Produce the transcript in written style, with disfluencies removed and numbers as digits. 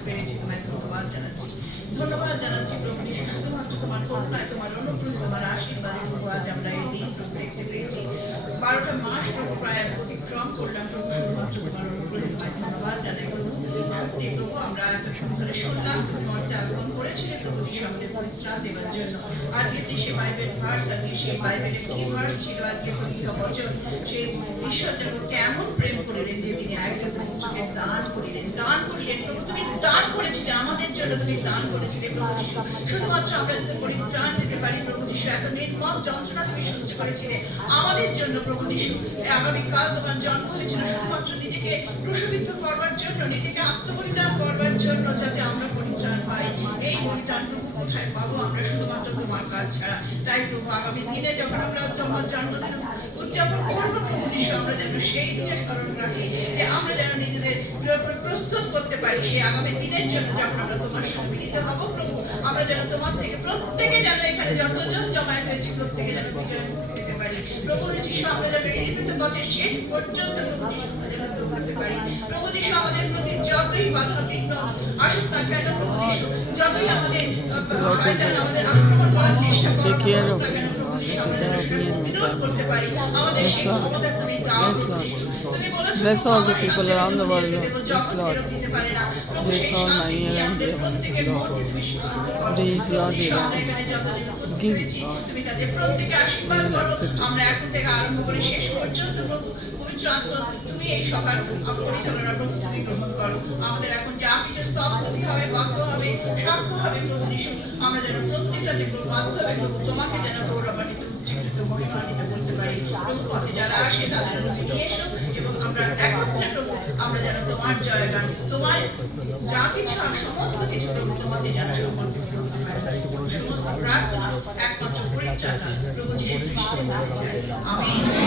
করতে পেরেছি, তোমায় ধন্যবাদ জানাচ্ছি। ধন্যবাদ জানাচ্ছি প্রভু যিশু, শুধুমাত্র তোমার করুণায়, তোমার অনুগ্রহে, তোমার আশীর্বাদে প্রভু আজ আমরা এই দিন প্রভু দেখতে পেয়েছি। 12টা মাস প্রভু প্রায় অতিক্রম করলাম প্রভু, শুধুমাত্র তোমার অনুগ্রহে তোমায় ধন্যবাদ জানাই প্রভু। সত্যি প্রভু আমরা এতক্ষণ ধরে শুনলাম তুমি মর্তে আগমন করেছিলে প্রভু যিশু আমাদের পরিত্রাণ দেওয়ার জন্য। আজকে যে সে বাইবেল ভার্স, আজকে সেই বাইবেলের কি ভার্স ছিল, আজকে প্রতিজ্ঞা বচন, সেই ঈশ্বর জগৎকে এমন প্রেম করিলেন যে তিনি একজন পুত্রকে দান করিলেন, দান করিলেন প্রভু। তুমি দান করেছিলে আমাদের জন্য, তুমি দান করেছিলে প্রভু যিশু, শুধুমাত্র আমরা যাতে পরিত্রাণ দিতে পারি প্রভু যিশু। এত নির্মম যন্ত্রণা তুমি সহ্য করেছিলে আমাদের জন্য প্রভু যিশু। আগামীকাল তোমার জন্ম হয়েছিল শুধুমাত্র নিজেকে ক্রুশবিদ্ধ করবার জন্য, নিজেকে আত্মবলিদান করবার জন্য, যাতে আমরা পরিত্রাণ পাই। এই পরিত্রাণ প্রভু কোথায় পাবো আমরা, শুধুমাত্র তোমার কাজ ছাড়া। তাই প্রভু আগামী দিনে যখন আমরা তোমার জন্মদিন উদযাপন করবো প্রভু যিশু, আমরা যেন সেই দিনের স্মরণ রাখি, যে আমরা যেন নিজেদের প্রস্তুত করতে পারি সেই আগামী দিনের জন্য, যখন আমরা তোমার সঙ্গে মিলিত হবো প্রভু। আমরা যেন তোমার থেকে প্রত্যেকে যেন এখানে যতজন জমায়েত হয়েছে প্রত্যেকে যেন বিজয় মুখ পেতে পারি প্রভু যিশু। আমরা যেন নির্মিত পথের শেষ পর্যন্ত প্রভু যিশু আমরা যেন দৌড়াতে পারি প্রভু যিশু। আমাদের প্রতি যতই বাধা বিঘ্ন আসুক না কেন প্রভু যিশু, যতই আমাদের শয়তান আমাদের আক্রমণ করার চেষ্টা করুক না কেন প্রভু যিশু, আমরা যেন সেটা প্রতিরোধ করতে পারি। আমাদের সেই ক্ষমতা তুমি দাও প্রভু যিশু। তুমি বলেছো আমার শান্তি আমি তোমাদেরকে দেবো, জগৎ যেরকম দিতে পারে না প্রভু, সেই শান্তি দিয়ে আমাদের প্রত্যেকের মনকে তুমি শান্ত করো প্রভু যিশু। আমরা এখানে যতদিন উপস্থিত হয়েছি তুমি তাদের প্রত্যেকে আশীর্বাদ করো। আমরা এখন থেকে আরম্ভ করে শেষ পর্যন্ত প্রভু পবিত্র আত্মা তুমি এই সকাল পরিচালনা প্রভু তুমি গ্রহণ করো। আমাদের এখন যা কিছু স্তবস্তুতি হবে, বাক্য হবে, সাক্ষ্য হবে প্রভু যিশু, আমরা যেন প্রত্যেকটাতে প্রভু মাধ্যমে প্রভু তোমাকে যেন গৌরবান্বিত, উচ্চীকৃত, মহিমান্বিত করতে পারি প্রভু। পথে যারা আসে তাদের তুমি নিয়ে এসো এবং আমরা একত্রে প্রভু আমরা যেন তোমার জয়গান, তোমার যা কিছু সমস্ত কিছু প্রভু তোমাকে যেন সমর্পিত করতে পারি। সমস্ত প্রার্থনা একমাত্র পরিত্রাতা প্রভু যিশু খ্রিস্টের নামে চাই, আমেন।